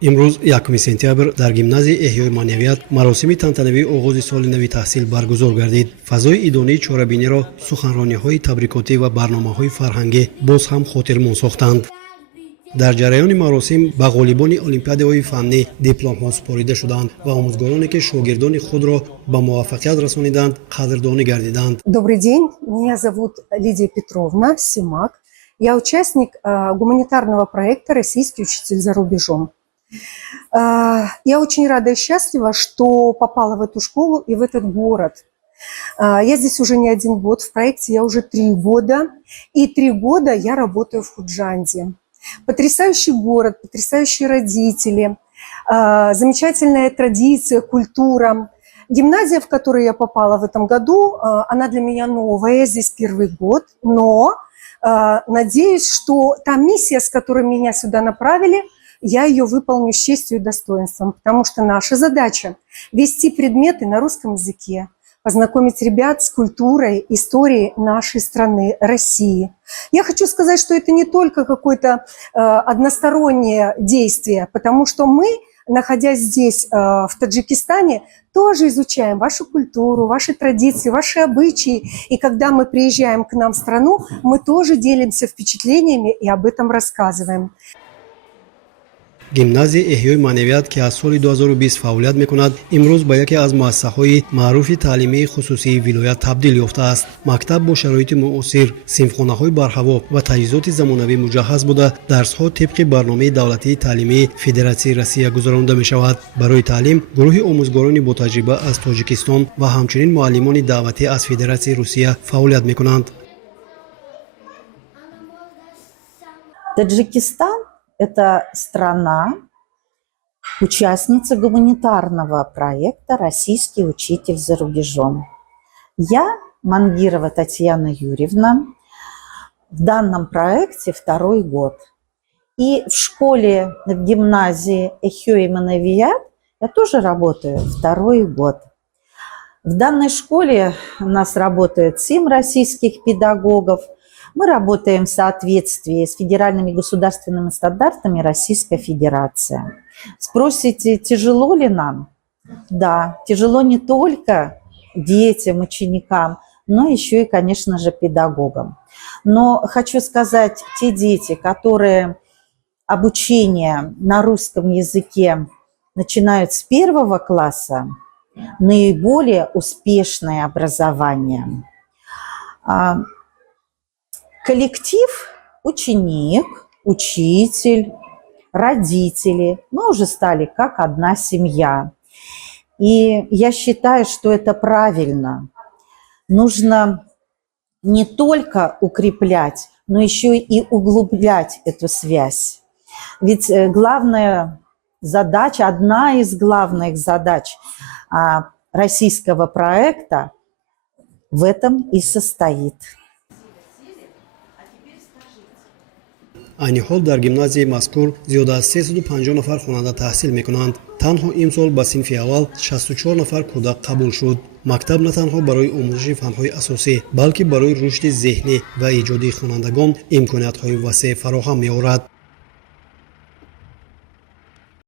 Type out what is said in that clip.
имрӯз 1 сентябр дар гимназияи эҳёи маънавият маросими тантанавии оғози соли нави таҳсил баргузор гардид. фазои идонаи чорабиниро суханрониҳои табрикотӣ ва барномаҳои фарҳангӣ боз ҳам хотирмон сохтанд. дар ҷараёни маросим ба ғолибони олимпиадаҳои фаннӣ дипломҳо супорида шуданд ва омӯзгороне ки шогирдони худро ба муваффақият расониданд қадрдонӣ гардиданд. Добрый день, меня зовут Лидия Петровна Симак. Я участник гуманитарного проекта «Российский учитель за рубежом». Я очень рада и счастлива, что попала в эту школу и в этот город. Я здесь уже не 1 год, в проекте я уже 3 года, и 3 года я работаю в Худжанде. Потрясающий город, потрясающие родители, замечательная традиция, культура. Гимназия, в которую я попала в этом году, она для меня новая, здесь 1-й год, но надеюсь, что та миссия, с которой меня сюда направили, я ее выполню с честью и достоинством, потому что наша задача – вести предметы на русском языке, познакомить ребят с культурой, историей нашей страны, России. Я хочу сказать, что это не только какое-то одностороннее действие, потому что мы, находясь здесь, в Таджикистане, тоже изучаем вашу культуру, ваши традиции, ваши обычаи. И когда мы приезжаем к нам в страну, мы тоже делимся впечатлениями и об этом рассказываем. гимназияи эҳёи маънавият ки аз соли 2020 фаъолият мекунад, имрӯз ба яке аз муассисаҳои маъруфи таълимии хусусии вилоят табдил ёфтааст. мактаб бо шароити муосир, синфхонаҳои барҳаво ва таҷҳизоти замонавӣ муҷаҳҳаз буда дарсҳо тибқи барномаи давлатии таълимии Федератсияи Россия гузаронида мешавад. барои таълим гурӯҳи омӯзгорони ботаҷриба аз Тоҷикистон ва ҳамчунин муаллимони даъватӣ аз Федератсияи Русия фаъолият мекунанд. Таджикистан – это страна, участница гуманитарного проекта «Российский учитель за рубежом». Я, Мангирова Татьяна Юрьевна, в данном проекте 2-й год. И в школе, в гимназии эҳёи маънавият я тоже работаю 2-й год. В данной школе у нас работает 7 российских педагогов. Мы работаем в соответствии с федеральными государственными стандартами Российской Федерации. Спросите, тяжело ли нам? Да, тяжело не только детям, ученикам, но еще и, конечно же, педагогам. Но хочу сказать, те дети, которые обучение на русском языке начинают с 1-го класса, наиболее успешное образование. Коллектив, ученик, учитель, родители, мы уже стали как одна семья. И я считаю, что это правильно. Нужно не только укреплять, но еще и углублять эту связь. Ведь главная задача, одна из главных задач российского проекта в этом и состоит. айни ҳол дар гимназияи мазкур зиёда аз 350 нафар хонанда таҳсил мекунанд. танҳо имсол ба синфи аввал 64 нафар кӯдак қабул шуд. мактаб на танҳо барои омӯзиши фанҳои асосӣ, балки барои рушди зеҳнӣ ва иҷоди хонандагон имкониятҳои васеъ фароҳам меорад.